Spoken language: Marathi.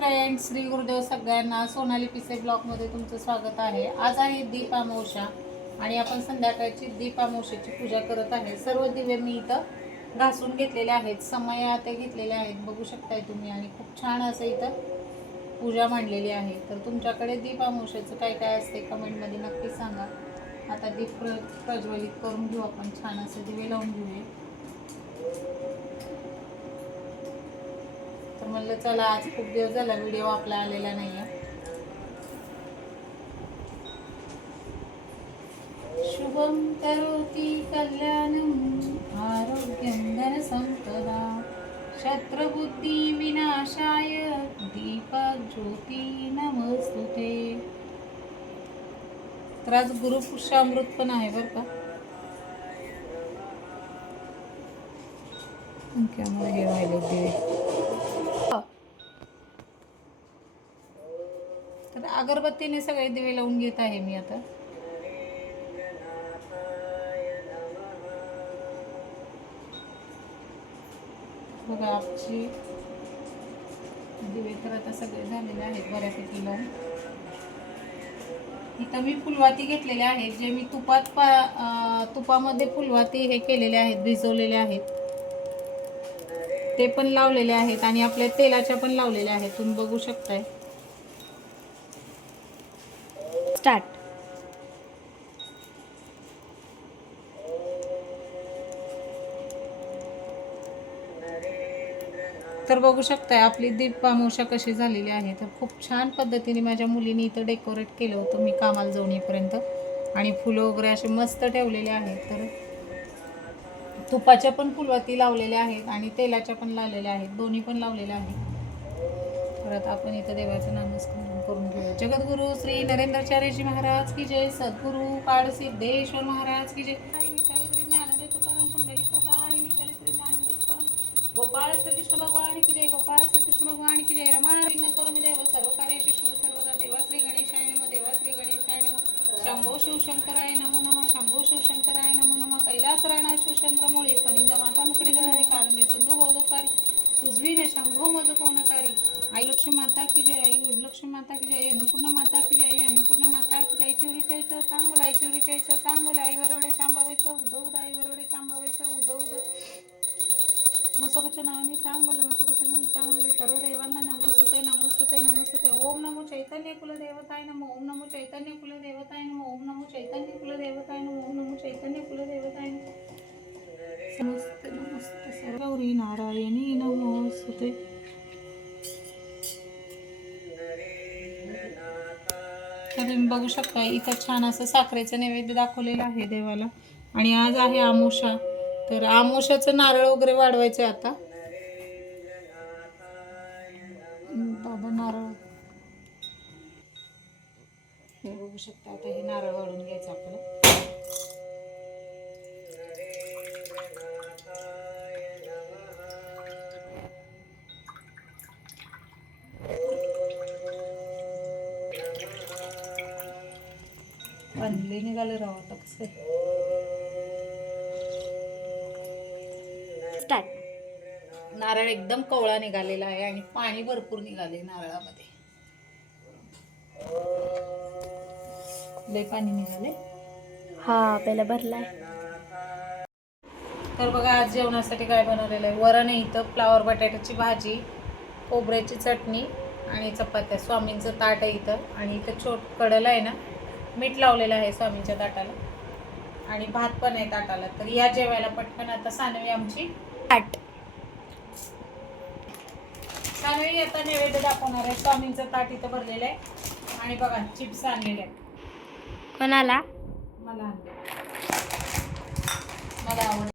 फ्रेंड्स श्री गुरुदेव सगळ्यांना सोनाली पिसे ब्लॉगमध्ये तुमचं स्वागत आहे. आज आहे दीप अमावस्या आणि आपण संध्याकाळची दीप अमावस्याची पूजा करत आहे. सर्व दिवे मी इथं घासून घेतलेले आहेत. समया ते घेतलेले आहेत. बघू शकताय तुम्ही आणि खूप छान असं इथं पूजा मांडलेली आहे. तर तुमच्याकडे दीप अमावस्याचं काय काय असते कमेंटमध्ये नक्की सांगा. आता दीप प्र प्रज्वलित करून घेऊ आपण. छान असे दिवे लावून घेऊया. तर म्हणलं चला आज खूप दिवस झाला व्हिडिओ आपला आलेला नाही आहे शुभम करोती कल्याणम आरोग्यम धन संपदा शत्रबुद्धी विनाशाय दीपक ज्योती नमस्तुते। तर आज गुरुपुरुषामृत पण आहे बरं का? हे राहिले दिवे अगरबत्तीने सगळे दिवे लावून घेत आहे मी आता. बघा आमची दिवे तर आता सगळे झालेले आहेत बऱ्यापैकी लावून. इथं मी फुलवाती घेतलेल्या आहेत जे मी तुपात पा तुपामध्ये फुलवाती हे केलेले आहेत भिजवलेले आहेत. ते पण लावलेले आहेत आणि आपल्या तेलाच्या पण लावलेल्या आहेत तुम्ही बघू शकताय. स्टार्ट तर बघू शकताय आपली दीप कशी झालेली आहे. तर खूप छान पद्धतीने माझ्या मुलीने इथं डेकोरेट केलं होतं मी कामाला जाऊन येईपर्यंत. आणि फुलं वगैरे असे मस्त ठेवलेले आहेत. तर तुपाच्या पण फुलवाती लावलेल्या आहेत आणि तेलाच्या पण लावलेल्या आहेत. दोन्ही पण लावलेल्या आहेत. परत आपण इथं देवाचं करून घेऊया. जगद्गुरु श्री नरेंद्रचार्यजी महाराज की जय. सद्गुरु काळसिद्धेश्वर महाराज की जय. गोपाळ श्रीकृष्ण भगवान की जय. गोपाळ श्रीकृष्ण भगवान की जय. रमा विघ्न करू मी देव सर्व कार्याशी शुभ सर्वदा देवा श्री गणेशाय नम देवा श्री गणेशाय नम. शंभो शिवशंकराय नमो नमः शंभो शिवशंकराय नमो नमः. कैलास राणा शिवचंद्रमोळी परिंद माता मुकडी गळाई कारंगी सिंधू भोगकारी उजवीने शंभो मज कोणकारी? आई लक्ष्मी माता की जय आई लक्ष्मी माता की जय अन्नपूर्णा माता की जय अन्नपूर्णा माता की जय चिवरी चैचं चांगलं आई चिवरी चैचं चांगलं आई वरवडे शांबाबाईचं उद आई वरवडे शांबाबाईचं उद मसोबाच्या नावाने चांगलं मसोबाच्या नावाने चांगले सर्व देवांना नमस्तुते नमस्तुते नमोस्तुते. ओम नमो चैतन्य कुलदेवताय नमो ओम नमो चैतन्य कुलदेवताय नमो ओम नमो चैतन्य कुलदेवताय नमो ओम नमो चैतन्य कुलदेवताय नमो. होते. तर तुम्ही बघू शकता इथं छान असं साखरेचं नैवेद्य दाखवलेलं आहे देवाला. आणि आज आहे आमोशा. तर आमोशाचं नारळ वगैरे वाढवायचं आता. दादा नारळ. हे बघू शकता आता हे नारळ वाढून घ्यायचं आपल्याला. बांधले निघाले राव आता कसं? आहे. स्टार्ट नारळ एकदम कवळा निघालेला आहे आणि पाणी भरपूर निघाले नारळामध्ये. लय पाणी निघाले? हा पहिला भरलाय. तर बघा आज जेवणासाठी काय बनवलेलं आहे? वरण इथं फ्लावर बटाट्याची भाजी खोबऱ्याची चटणी आणि चपात्या. स्वामींचं ताट आहे इथं आणि इथं छोट कडलं आहे ना मीठ लावलेलं आहे स्वामींच्या ताटाला. आणि भात पण आहे ताटाला. तर या जेवायला पटकन आता सानवी आमची. स्टार्ट सानवी आता नैवेद्य दाखवणार आहे. स्वामींचं ताट इथं भरलेलं आहे. आणि बघा चिप्स आणलेले आहेत. कोणाला? मला आणले. मला आवड